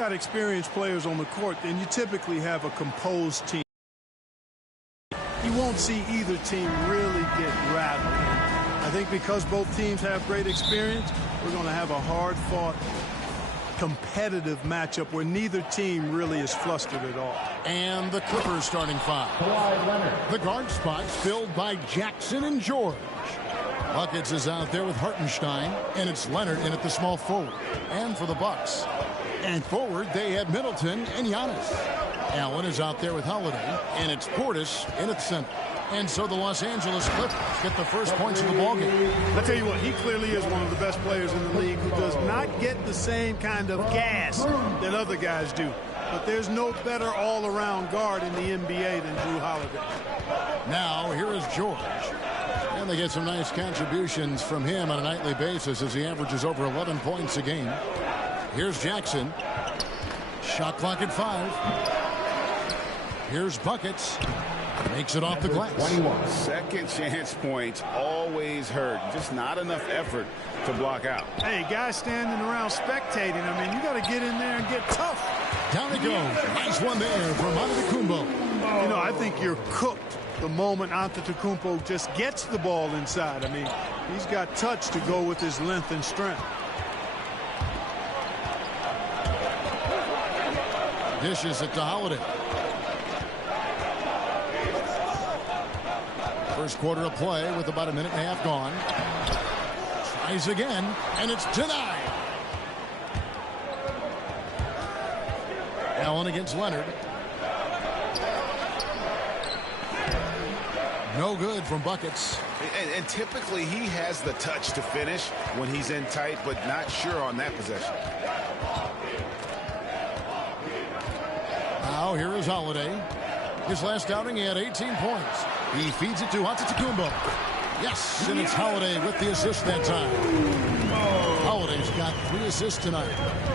got experienced players on the court, then you typically have a composed team. You won't see either team really get rattled. I think because both teams have great experience, we're going to have a hard-fought, competitive matchup where neither team really is flustered at all. And the Clippers starting five. The guard spots filled by Jackson and George. Buckets is out there with Hartenstein, and it's Leonard in at the small forward. And for the Bucks, and forward they have Middleton and Giannis. Allen is out there with Holiday, and it's Portis in at center. And so the Los Angeles Clippers get the first points of the ballgame. I tell you what, he clearly is one of the best players in the league who does not get the same kind of gas that other guys do. But there's no better all-around guard in the NBA than Jrue Holiday. Now here is George. And they get some nice contributions from him on a nightly basis as he averages over 11 points a game. Here's Jackson. Shot clock at 5. Here's Buckets. Makes it off the glass. 21. Second chance points always hurt. Just not enough effort to block out. Hey, guys standing around spectating. I mean, you got to get in there and get tough. Down it goes. Nice one there from Antetokounmpo. You know, I think you're cooked the moment Antetokounmpo just gets the ball inside. I mean, he's got touch to go with his length and strength. Dishes it to Holiday. First quarter of play with about a minute and a half gone. Tries again, and it's denied. Allen against Leonard. No good from Buckets. And typically he has the touch to finish when he's in tight, but not sure on that possession. Now here is Holiday. His last outing he had 18 points. He feeds it to Antetokounmpo. Yes, and it's Holiday with the assist that time. Holiday's got 3 assists tonight.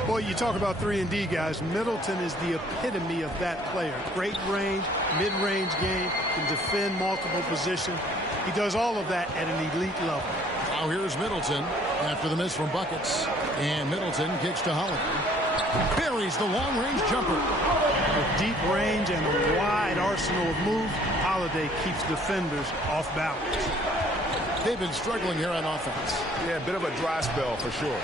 Boy, you talk about 3-and-D guys. Middleton is the epitome of that player. Great range, mid-range game, can defend multiple positions. He does all of that at an elite level. Now here's Middleton after the miss from Buckets. And Middleton kicks to Holiday. Buries the long-range jumper. With deep range and a wide arsenal of moves, Holiday keeps defenders off balance. They've been struggling here on offense. Yeah, a bit of a dry spell for sure.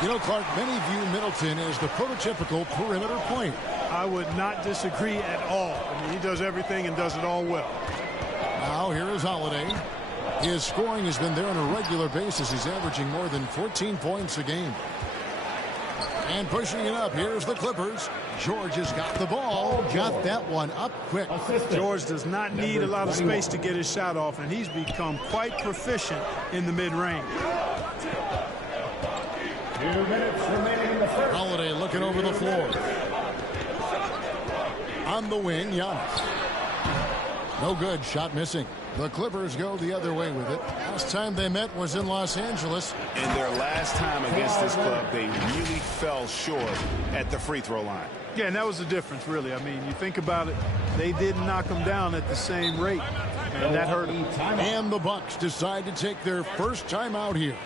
You know, Clark, many view Middleton as the prototypical perimeter point. I would not disagree at all. I mean, he does everything and does it all well. Now here is Holiday. His scoring has been there on a regular basis. He's averaging more than 14 points a game. And pushing it up, here's the Clippers. George has got the ball. Got that one up quick. George does not need a lot of space to get his shot off, and he's become quite proficient in the mid-range. 2 minutes remaining in the first. Holiday looking over the floor. On the wing, Giannis. No good, shot missing. The Clippers go the other way with it. Last time they met was in Los Angeles. In their last time against this club, they really fell short at the free throw line. Yeah, and that was the difference, really. I mean, you think about it, they didn't knock them down at the same rate, and that hurt them. And the Bucks decide to take their first time out here.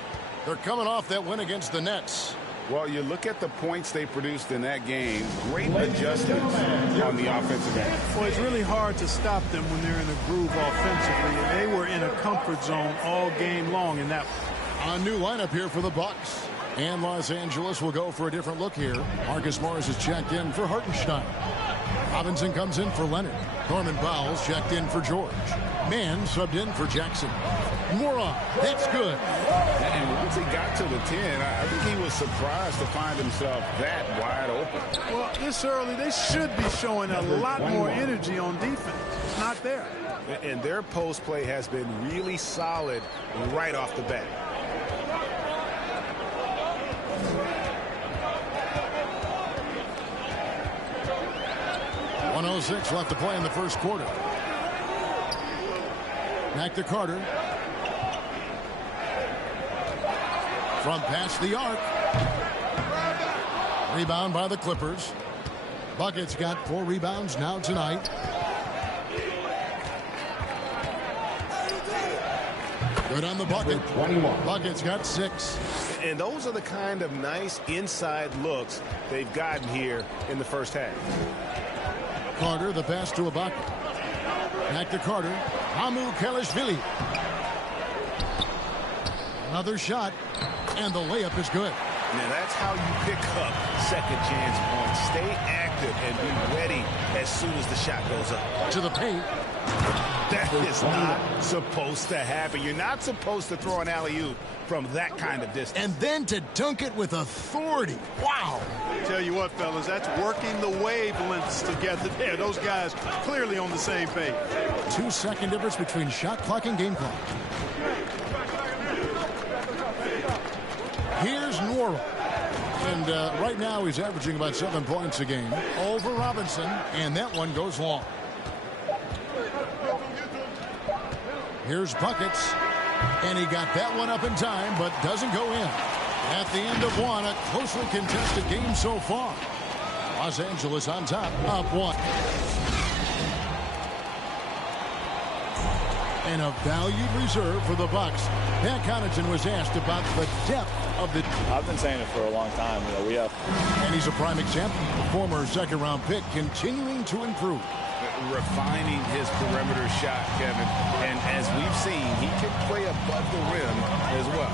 They're coming off that win against the Nets. Well, you look at the points they produced in that game. Great adjustments on the offensive end. Well, it's really hard to stop them when they're in a groove offensively, and they were in a comfort zone all game long in that one. A new lineup here for the Bucks. And Los Angeles will go for a different look here. Marcus Morris is checked in for Hartenstein. Robinson comes in for Leonard. Norman Powell's checked in for George. Mann subbed in for Jackson. Moron, that's good. And once he got to the 10, I think he was surprised to find himself that wide open. Well, this early, they should be showing a lot more energy on defense. It's not there. And their post play has been really solid right off the bat. .106 left to play in the first quarter. Back to Carter. From past the arc. Rebound by the Clippers. Buckets got 4 rebounds now tonight. Good on the bucket. 21. Buckets got 6. And those are the kind of nice inside looks they've gotten here in the first half. Carter, the pass to Ibaka. Back to Carter. Hamu Kelishvili. Another shot, and the layup is good. Now that's how you pick up second chance points. Stay active and be ready as soon as the shot goes up. To the paint. That is not supposed to happen. You're not supposed to throw an alley-oop from that kind of distance. And then to dunk it with authority. Wow. Tell you what, fellas, that's working the wavelengths together there. Those guys clearly on the same page. 2-second difference between shot clock and game clock. Here's Nwora. And right now he's averaging about 7 points a game over Robinson, and that one goes long. Here's Buckets, and he got that one up in time, but doesn't go in. At the end of one, a closely contested game so far. Los Angeles on top, up 1. And a valued reserve for the Bucks. Pat Connaughton was asked about the depth of the... I've been saying it for a long time. You know, we have... And he's a prime example. Former second-round pick continuing to improve. Refining his perimeter shot, Kevin. And as we've seen, he can play above the rim as well.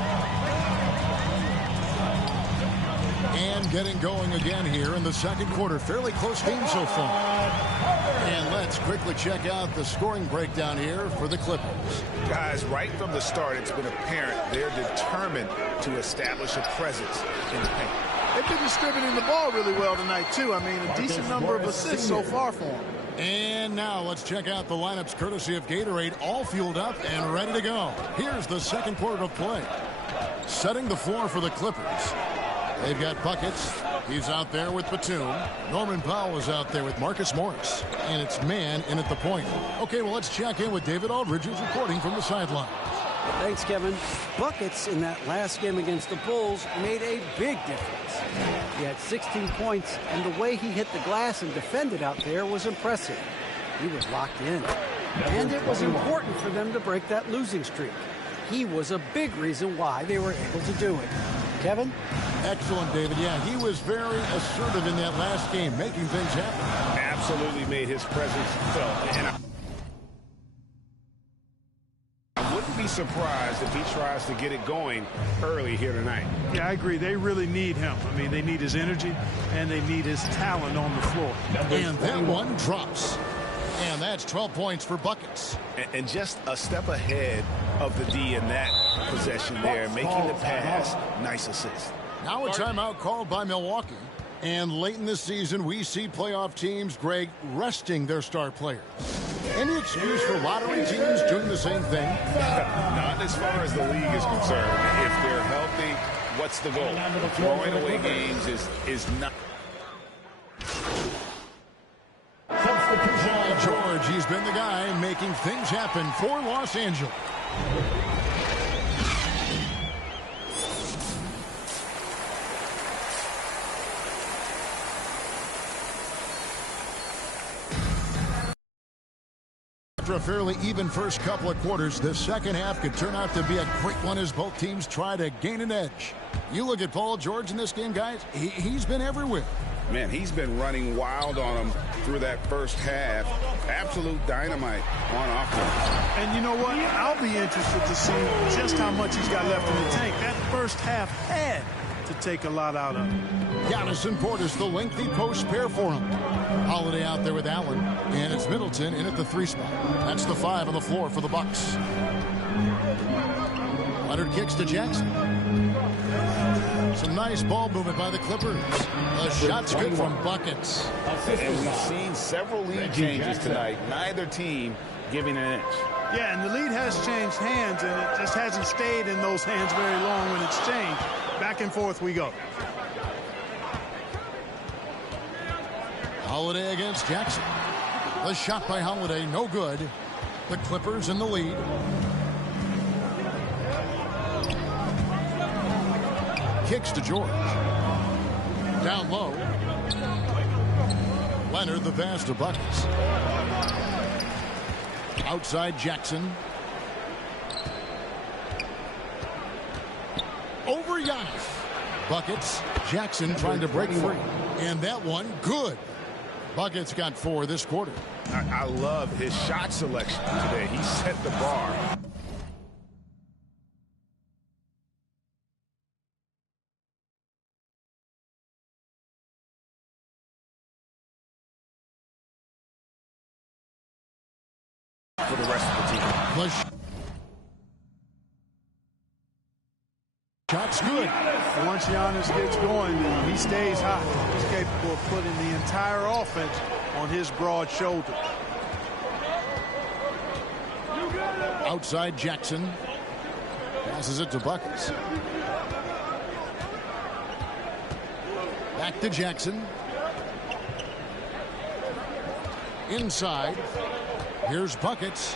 And getting going again here in the second quarter. Fairly close game so far. And let's quickly check out the scoring breakdown here for the Clippers. Guys, right from the start, it's been apparent they're determined to establish a presence in the paint. They've been distributing the ball really well tonight, too. I mean, a decent number of assists so far for them. And now let's check out the lineups courtesy of Gatorade, all fueled up and ready to go. Here's the second quarter of play. Setting the floor for the Clippers. They've got Buckets. He's out there with Batum. Norman Powell is out there with Marcus Morris. And it's man in at the point. Okay, well, let's check in with David Aldridge, who's reporting from the sideline. Thanks, Kevin. Buckets in that last game against the Bulls made a big difference. He had 16 points, and the way he hit the glass and defended out there was impressive. He was locked in. And it was important for them to break that losing streak. He was a big reason why they were able to do it. Kevin? Excellent, David. Yeah, he was very assertive in that last game, making things happen. Absolutely made his presence felt. And I wouldn't be surprised if he tries to get it going early here tonight. Yeah, I agree. They really need him. I mean, they need his energy, and they need his talent on the floor. And that one drops. And that's 12 points for Buckets. And just a step ahead of the D in that possession there, making the pass. Nice assist. Now a timeout called by Milwaukee. And late in the season, we see playoff teams, Greg, resting their star players. Any excuse for lottery teams doing the same thing? Not as far as the league is concerned. If they're healthy, what's the goal? Throwing away games is not. Paul George, he's been the guy making things happen for Los Angeles. After a fairly even first couple of quarters, the second half could turn out to be a great one as both teams try to gain an edge. You look at Paul George in this game, guys, he's been everywhere. Man, he's been running wild on him through that first half. Absolute dynamite on offense. And you know what? I'll be interested to see just how much he's got left in the tank. That first half had to take a lot out of him. Giannis and Portis, the lengthy post pair for him. Holiday out there with Allen, and it's Middleton in at the 3 spot. That's the 5 on the floor for the Bucks. Leonard kicks to Jackson. Some nice ball movement by the Clippers. The shot's good from Buckets. And we've seen several lead changes tonight. Neither team giving an inch. Yeah, and the lead has changed hands, and it just hasn't stayed in those hands very long when it's changed. Back and forth we go. Holiday against Jackson. The shot by Holiday, no good. The Clippers in the lead. Kicks to George. Down low. Leonard the pass to Buckets. Outside Jackson. over Giannis. Buckets. Jackson trying to break free. And that one, good. Buckets got 4 this quarter. I love his shot selection today. He set the bar. For the rest of the team. Shot's good. Once Giannis gets going, he stays hot. He's capable of putting the entire offense on his broad shoulders. Outside Jackson. Passes it to Buckets. Back to Jackson. Inside. Here's Buckets.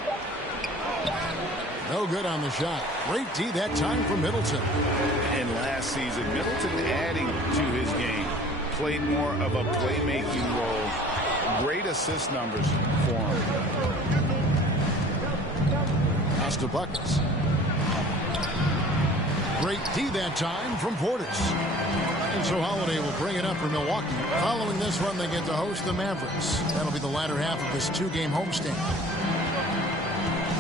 No good on the shot. Great D that time for Middleton. And last season, Middleton adding to his game. Played more of a playmaking role. Great assist numbers for him. Pass to Buckets. Great D that time from Portis. And so Holiday will bring it up for Milwaukee. Following this run, they get to host the Mavericks. That'll be the latter half of this 2-game homestand.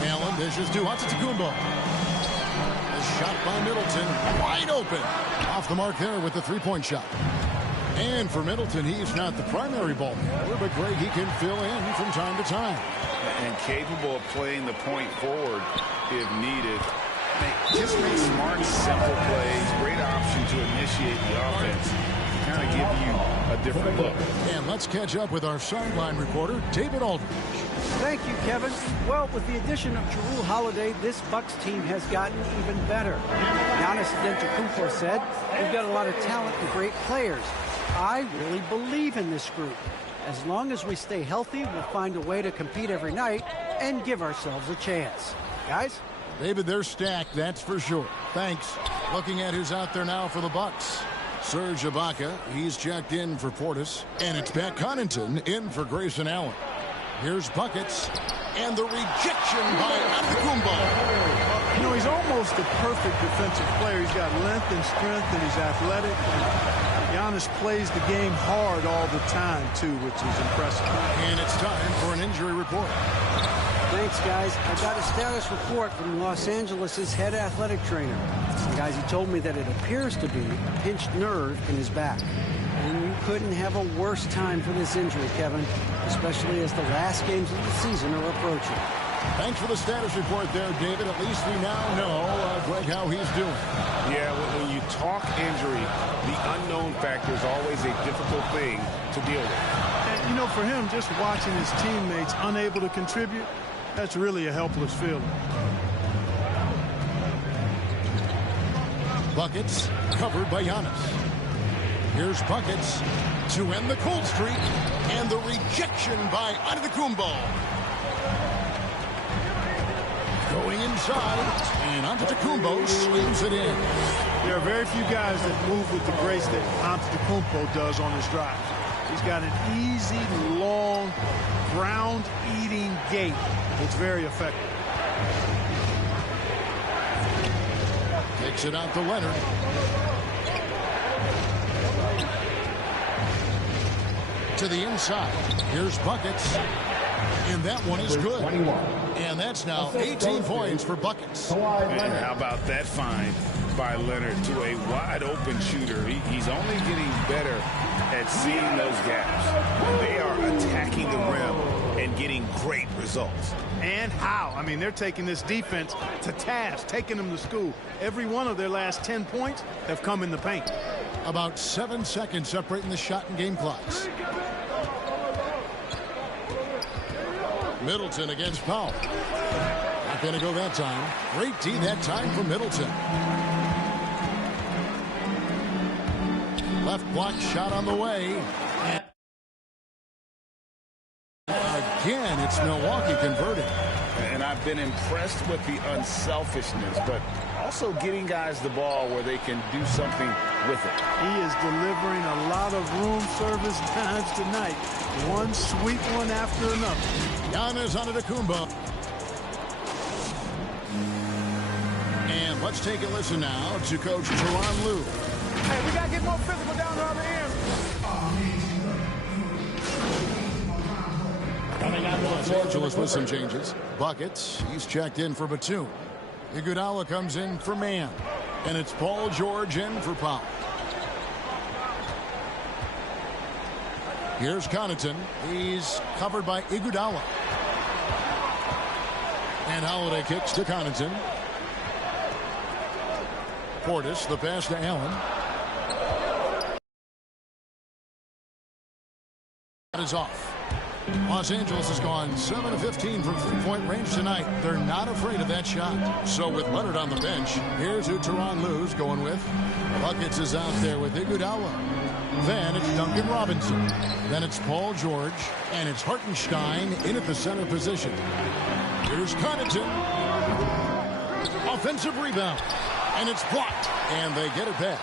Allen dishes to Antetokounmpo. A shot by Middleton, wide open. Off the mark there with the three-point shot. And for Middleton, he's not the primary ball handler, but Greg, he can fill in from time to time. And capable of playing the point forward if needed. Just make smart, simple plays. Great option to initiate the offense. Kind of give you a different look. And let's catch up with our sideline reporter, David Aldridge. Thank you, Kevin. Well, with the addition of Jrue Holiday, this Bucks team has gotten even better. Giannis Antetokounmpo said, "We've got a lot of talent and great players. I really believe in this group. As long as we stay healthy, we'll find a way to compete every night and give ourselves a chance." Guys? David, they're stacked, that's for sure. Thanks. Looking at who's out there now for the Bucks. Serge Ibaka, he's checked in for Portis. And it's Pat Connaughton in for Grayson Allen. Here's Buckets. And the rejection by Antetokounmpo. You know, he's almost the perfect defensive player. He's got length and strength, and he's athletic. And Giannis plays the game hard all the time, too, which is impressive. And it's time for an injury report. Thanks, guys. I got a status report from Los Angeles' head athletic trainer. And guys, he told me that it appears to be a pinched nerve in his back. And you couldn't have a worse time for this injury, Kevin, especially as the last games of the season are approaching. Thanks for the status report there, David. At least we now know, Greg, how he's doing. Yeah, when you talk injury, the unknown factor is always a difficult thing to deal with. And, you know, for him, just watching his teammates unable to contribute, that's really a helpless feeling. Buckets covered by Giannis. Here's Buckets to end the cold streak. And the rejection by Antetokounmpo. Going inside. And Antetokounmpo slams it in. There are very few guys that move with the grace that Antetokounmpo does on his drive. He's got an easy, long, ground-eating gait. It's very effective. Takes it out to Leonard. To the inside. Here's Buckets. And that one is good. And that's now 18 points for Buckets. And how about that find by Leonard to a wide-open shooter? He's only getting better at seeing those gaps. They are attacking the rim and getting great results. And how? I mean, they're taking this defense to task, taking them to school. Every one of their last 10 points have come in the paint. About 7 seconds separating the shot and game clocks. Middleton against Powell. Not going to go that time. Great D that time for Middleton. Left block shot on the way. Again, it's Milwaukee converting. And I've been impressed with the unselfishness, but also getting guys the ball where they can do something with it. He is delivering a lot of room service times tonight. One sweet one after another. Giannis Antetokounmpo. And Let's take a listen now to Coach Tyronn Lue. Hey, we got to get more physical down the other end. Los Angeles with some changes. Buckets, he's checked in for Batum. Iguodala comes in for Mann. And it's Paul George in for Powell. Here's Connaughton. He's covered by Iguodala. And Holiday kicks to Connaughton. Portis, the pass to Allen. That is off. Los Angeles has gone 7 of 15 from three-point range tonight. They're not afraid of that shot. So with Leonard on the bench, here's who Tyronn Lue's going with. Buckets is out there with Iguodala. Then it's Duncan Robinson. Then it's Paul George. And it's Hartenstein in at the center position. Here's Connaughton. Offensive rebound. And it's blocked. And they get it back.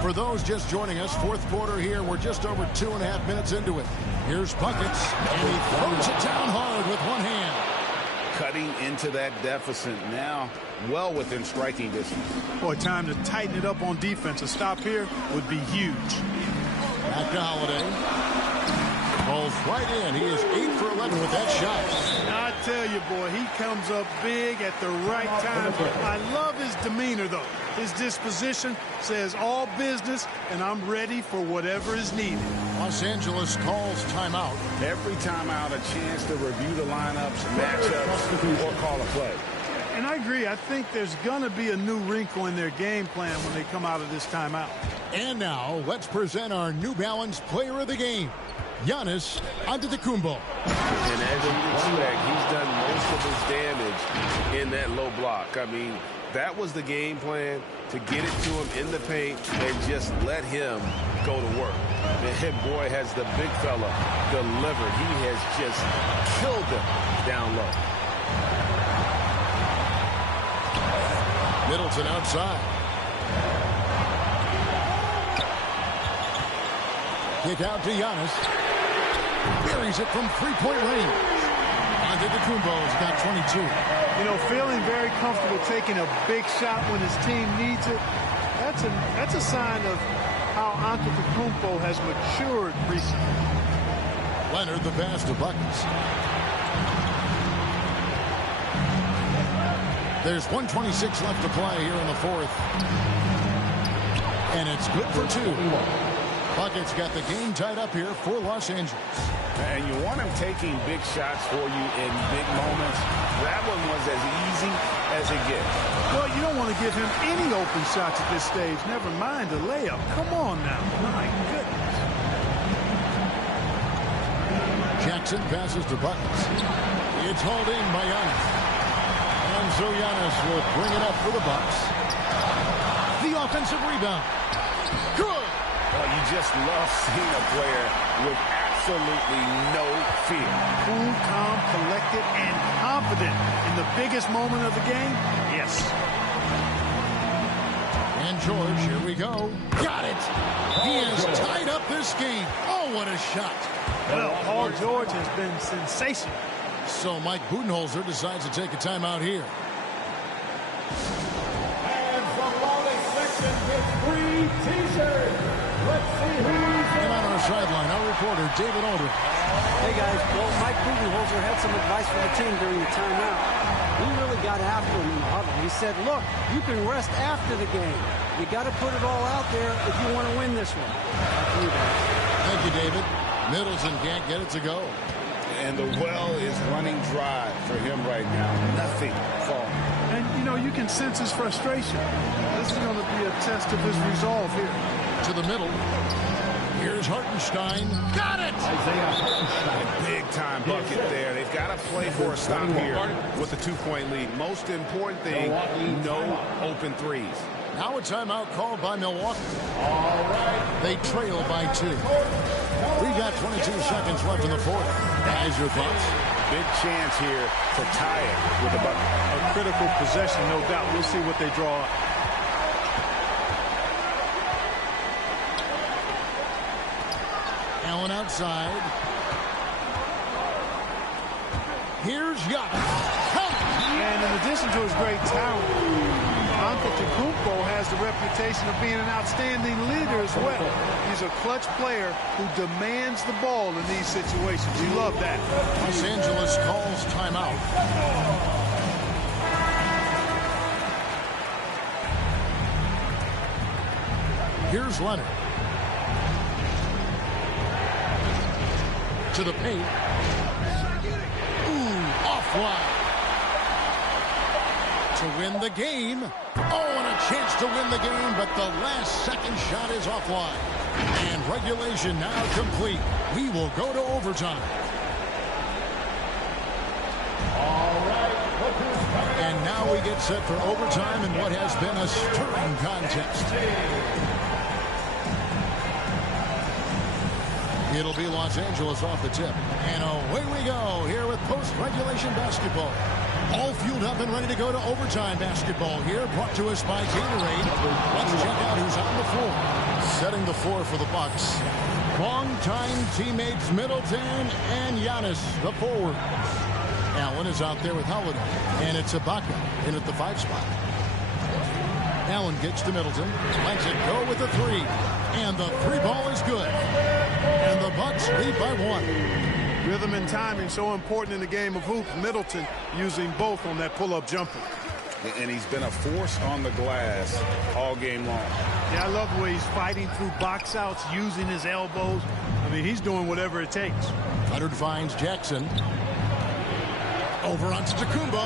For those just joining us, fourth quarter here. We're just over 2.5 minutes into it. Here's Buckets. And he throws it down hard with one hand. Cutting into that deficit now, well within striking distance. Boy, time to tighten it up on defense. A stop here would be huge. Back to Holiday. Falls right in. He is 8 for 11 with that shot. I tell you, boy, he comes up big at the right time. I love his demeanor, though. His disposition says all business, and I'm ready for whatever is needed. Los Angeles calls timeout. Every timeout, a chance to review the lineups, matchups, or call a play. And I agree. I think there's going to be a new wrinkle in their game plan when they come out of this timeout. And now, let's present our New Balance player of the game, Giannis Antetokounmpo. And as you'd expect, he's done most of his damage in that low block. I mean, that was the game plan, to get it to him in the paint and just let him go to work. And boy, has the big fella delivered. He has just killed them down low. Middleton outside. Kick out to Giannis. Buries it from three-point range. Antetokounmpo's got 22. You know, feeling very comfortable taking a big shot when his team needs it. That's a sign of how Antetokounmpo has matured recently. Leonard the pass to Buckets. There's 1:26 left to play here in the fourth. And it's good for 2. Buckets got the game tied up here for Los Angeles. And you want him taking big shots for you in big moments. That one was as easy as it gets. Well, you don't want to give him any open shots at this stage. Never mind a layup. Come on now. My goodness. Jackson passes to Buckets. It's hauled in by Giannis. And so Giannis will bring it up for the Bucks. The offensive rebound. Good. Well, you just love seeing a player with absolutely no fear. Cool, calm, collected, and confident in the biggest moment of the game. Yes. And George, here we go. Got it. He has tied up this game. Oh, what a shot. Well, Paul George has been sensational. So Mike Budenholzer decides to take a timeout here. And from Lawless section with free t-shirts. Let's see who's And on our sideline, our reporter, David Aldridge. Hey, guys. Well, Mike Budenholzer had some advice for the team during the timeout. He really got after him in the huddle. He said, look, you can rest after the game. You got to put it all out there if you want to win this one. Back to you guys. Thank you, David. Middleton can't get it to go. And the well is running dry for him right now. Nothing falling. And, you know, you can sense his frustration. This is going to be a test of his resolve here. To the middle. Here's Hartenstein. Got it! Isaiah Hartenstein. Big time bucket there. They've got to play for a stop here with a 2-point lead. Most important thing, no open threes. Now a timeout called by Milwaukee. All right. They trail by 2. We got 22 seconds left in the fourth. Guys, your thoughts? Big chance here to tie it with a bucket. A critical possession, no doubt. We'll see what they draw up. Allen outside. Here's Giannis. And in addition to his great talent, Antetokounmpo has the reputation of being an outstanding leader as well. He's a clutch player who demands the ball in these situations. You love that. Los Angeles calls timeout. Here's Leonard. To the paint. Ooh, offline. To win the game. Oh, and a chance to win the game, but the last second shot is offline. And regulation now complete. We will go to overtime. And now we get set for overtime in what has been a stirring contest. It'll be Los Angeles off the tip. And away we go here with post-regulation basketball. All fueled up and ready to go to overtime basketball here, brought to us by Gatorade. Let's check out who's on the floor. Setting the floor for the Bucks. Long-time teammates Middleton and Giannis, the forwards. Allen is out there with Holiday. And it's Ibaka in at the 5 spot. Allen gets to Middleton. Lets it go with the 3. And the 3 ball is good. And the Bucks lead by 1. Rhythm and timing so important in the game of hoops. Middleton using both on that pull-up jumper. And he's been a force on the glass all game long. Yeah, I love the way he's fighting through box outs, using his elbows. I mean, he's doing whatever it takes. Leonard finds Jackson. Over on Antetokounmpo.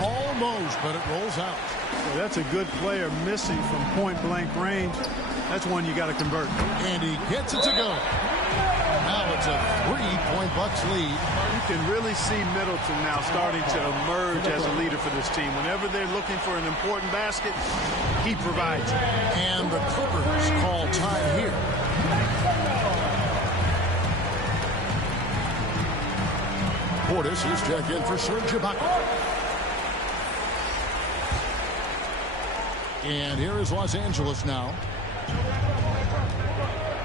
Almost, but it rolls out. Well, that's a good player missing from point-blank range. That's one you got to convert. And he gets it to go. Now it's a 3-point Bucks lead. You can really see Middleton now starting to emerge as a leader for this team. Whenever they're looking for an important basket, he provides it. And the Clippers call time here. Portis is checked in for Serge Ibaka. And here is Los Angeles now.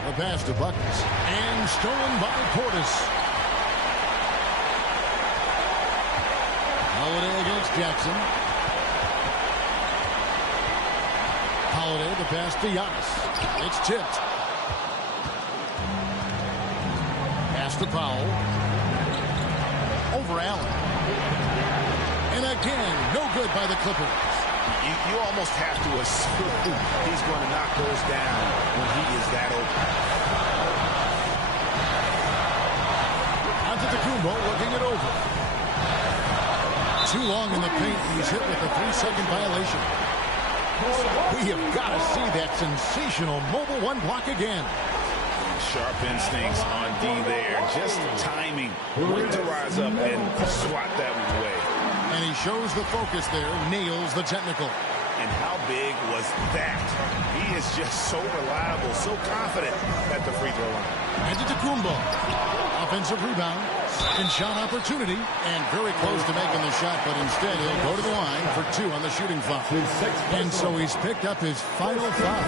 The pass to Buckets. And stolen by Portis. Holiday against Jackson. Holiday, the pass to Giannis. It's tipped. Pass to Powell. Over Allen. And again, no good by the Clippers. You almost have to assume he's going to knock those down when he is that open. Antetokounmpo looking it over. Too long in the paint. He's hit with a 3-second violation. We have got to see that sensational mobile 1 block again. Sharp instincts on D there. Just timing. When to rise up and swat that one away. And he shows the focus there. Nails the technical. And how big was that? He is just so reliable, so confident at the free throw line. Antetokounmpo. Offensive rebound. Second shot opportunity. And very close to making the shot, but instead he'll go to the line for 2 on the shooting foul. And so he's picked up his final foul.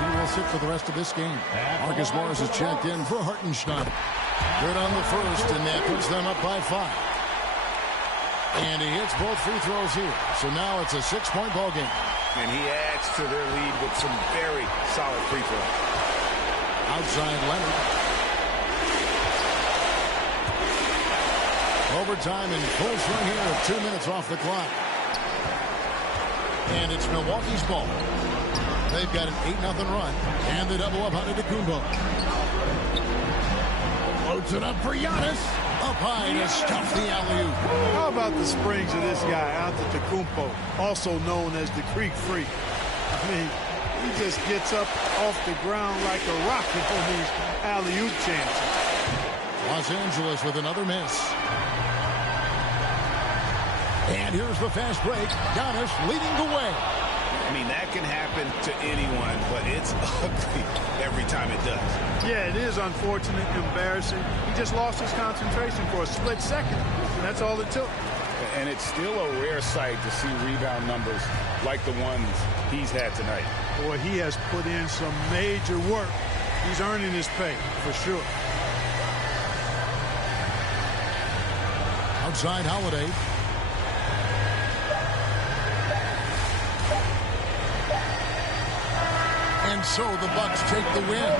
And he will sit for the rest of this game. Marcus Morris is checked in for Hartenstein. Good on the first, and that puts them up by 5. And he hits both free throws here. So now it's a 6-point ball game. And he adds to their lead with some very solid free throws. Outside Leonard. Overtime in full swing here with 2 minutes off the clock. And it's Milwaukee's ball. They've got an 8-0 run. And they double up Antetokounmpo. Loads it up for Giannis. Up high to stuff the alley-oop. How about the springs of this guy, Antetokounmpo, also known as the Creek Freak? I mean, he just gets up off the ground like a rocket on these alley-oop chances. Los Angeles with another miss. And here's the fast break. Giannis leading the way. I mean, that can happen to anyone, but it's ugly every time it does. Yeah, it is unfortunate, embarrassing. He just lost his concentration for a split second. That's all it took. And it's still a rare sight to see rebound numbers like the ones he's had tonight. Boy, he has put in some major work. He's earning his pay, for sure. Outside Holiday. And so the Bucks take the win.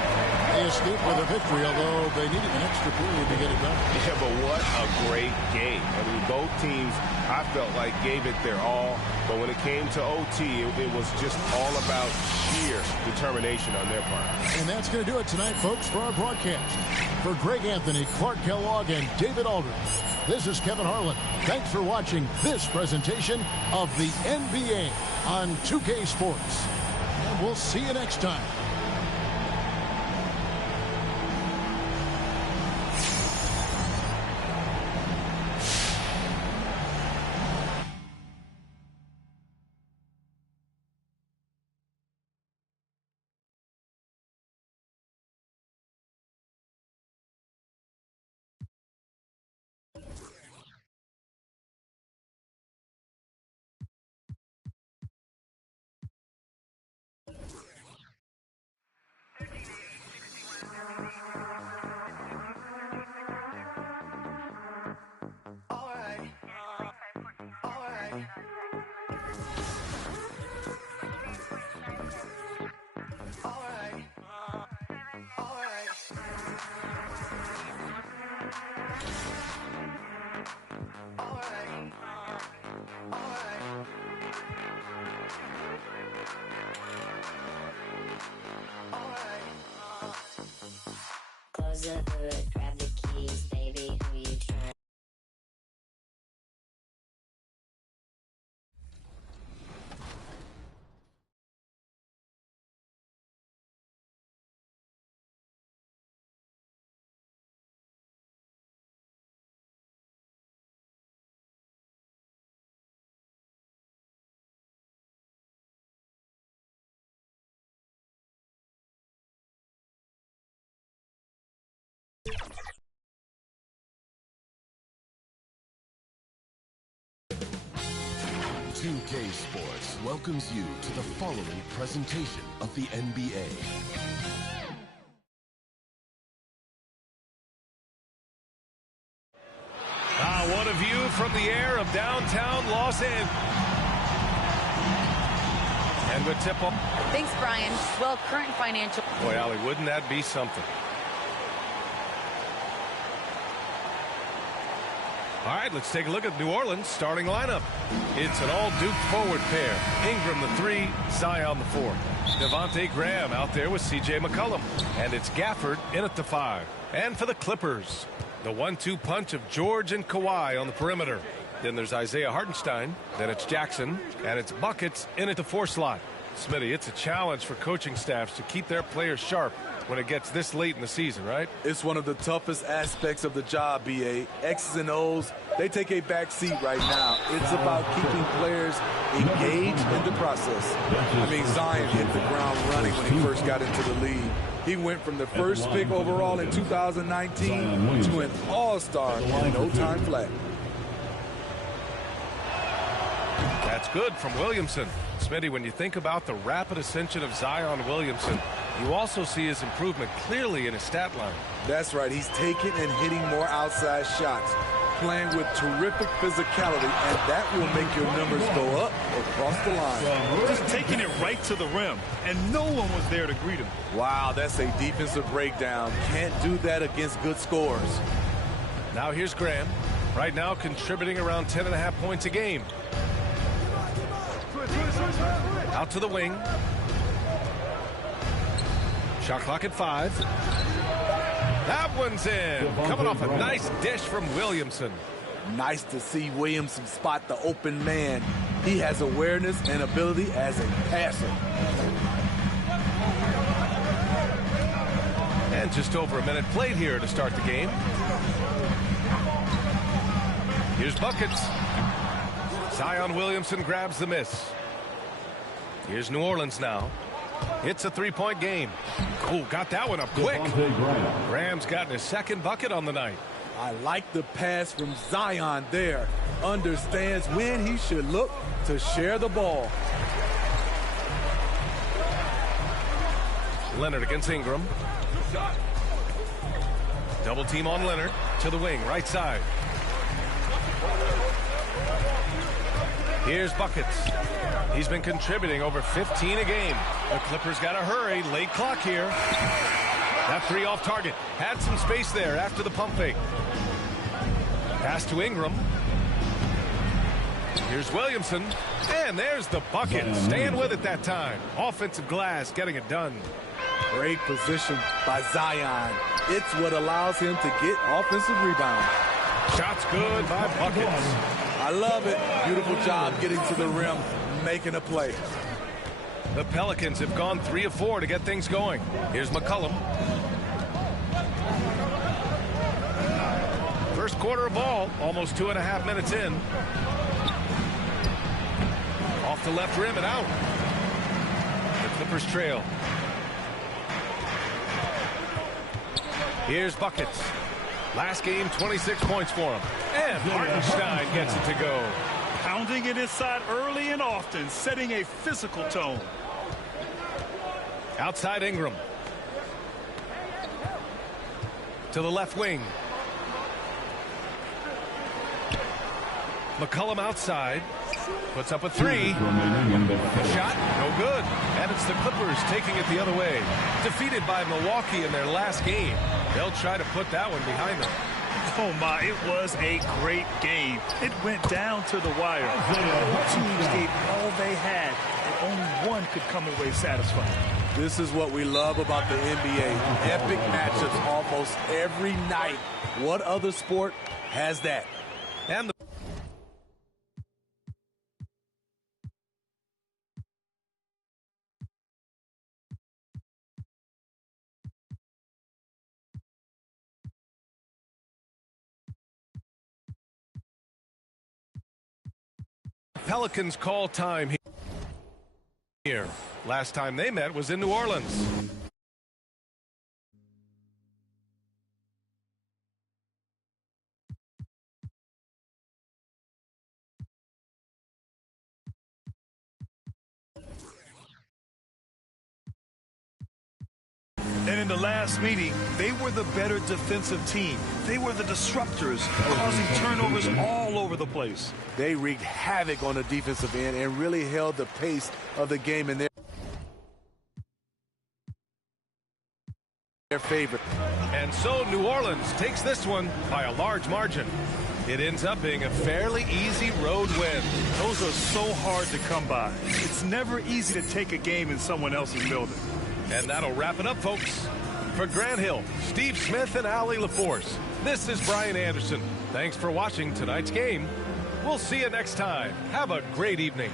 They escape with a victory, although they needed an extra period to get it done. Yeah, but what a great game. I mean, both teams, I felt like, gave it their all. But when it came to OT, it was just all about sheer determination on their part. And that's going to do it tonight, folks, for our broadcast. For Greg Anthony, Clark Kellogg, and David Aldridge, this is Kevin Harlan. Thanks for watching this presentation of the NBA on 2K Sports. And we'll see you next time. Close the hood, grab the keys, baby, who you trying? K Sports welcomes you to the following presentation of the NBA. What a view from the air of downtown Los Angeles. And with tip-off. Thanks, Brian. Well, current financial. Boy, Allie, wouldn't that be something? All right, let's take a look at New Orleans' starting lineup. It's an all-Duke forward pair. Ingram the 3, Zion the 4. Devontae Graham out there with C.J. McCollum. And it's Gafford in at the 5. And for the Clippers, the 1-2 punch of George and Kawhi on the perimeter. Then there's Isaiah Hartenstein. Then it's Jackson. And it's Buckets in at the 4 slot. Smitty, it's a challenge for coaching staffs to keep their players sharp when it gets this late in the season, right? It's one of the toughest aspects of the job, B.A. X's and O's, they take a back seat right now. It's about keeping players engaged in the process. I mean, Zion hit the ground running when he first got into the league. He went from the first pick overall in 2019 to an all-star in no time flat. That's good from Williamson. Smitty, when you think about the rapid ascension of Zion Williamson, you also see his improvement clearly in his stat line. That's right. He's taking and hitting more outside shots, playing with terrific physicality, and that will make your numbers go up across the line. Just taking it right to the rim, and no one was there to greet him. Wow, that's a defensive breakdown. Can't do that against good scorers. Now here's Graham, right now contributing around 10.5 points a game. Out to the wing. Shot clock at 5. That one's in. Coming off a nice dish from Williamson. Nice to see Williamson spot the open man. He has awareness and ability as a passer. And just over a minute played here to start the game. Here's Buckets. Zion Williamson grabs the miss. Here's New Orleans now. It's a 3-point game. Oh, got that one up quick. Graham's gotten his second bucket on the night. I like the pass from Zion there. Understands when he should look to share the ball. Leonard against Ingram. Double team on Leonard. To the wing, right side. Here's Buckets. He's been contributing over 15 a game. The Clippers got to hurry. Late clock here. That three off target. Had some space there after the pump fake. Pass to Ingram. Here's Williamson. And there's the bucket. Staying with it that time. Offensive glass getting it done. Great position by Zion. It's what allows him to get offensive rebound. Shots good by Buckets. I love it. Beautiful job getting to the rim, making a play. The Pelicans have gone 3 of 4 to get things going. Here's McCollum. First quarter of ball, almost 2.5 minutes in. Off the left rim and out. The Clippers trail. Here's Buckets. Last game, 26 points for him. And Hartenstein gets it to go. Pounding it inside early and often, setting a physical tone. Outside Ingram. To the left wing. McCollum outside. Puts up a three. Shot, no good. And it's the Clippers taking it the other way. Defeated by Milwaukee in their last game. They'll try to put that one behind them. Oh, my, it was a great game. It went down to the wire. Both teams gave all they had, and only one could come away satisfied. This is what we love about the NBA. Epic matchups almost every night. What other sport has that? And the Pelicans call time here. Last time they met was in New Orleans. And in the last meeting, they were the better defensive team. They were the disruptors, causing turnovers all over the place. They wreaked havoc on the defensive end and really held the pace of the game in their favor. And so New Orleans takes this one by a large margin. It ends up being a fairly easy road win. Those are so hard to come by. It's never easy to take a game in someone else's building. And that'll wrap it up, folks. For Grant Hill, Steve Smith, and Allie LaForce, this is Brian Anderson. Thanks for watching tonight's game. We'll see you next time. Have a great evening.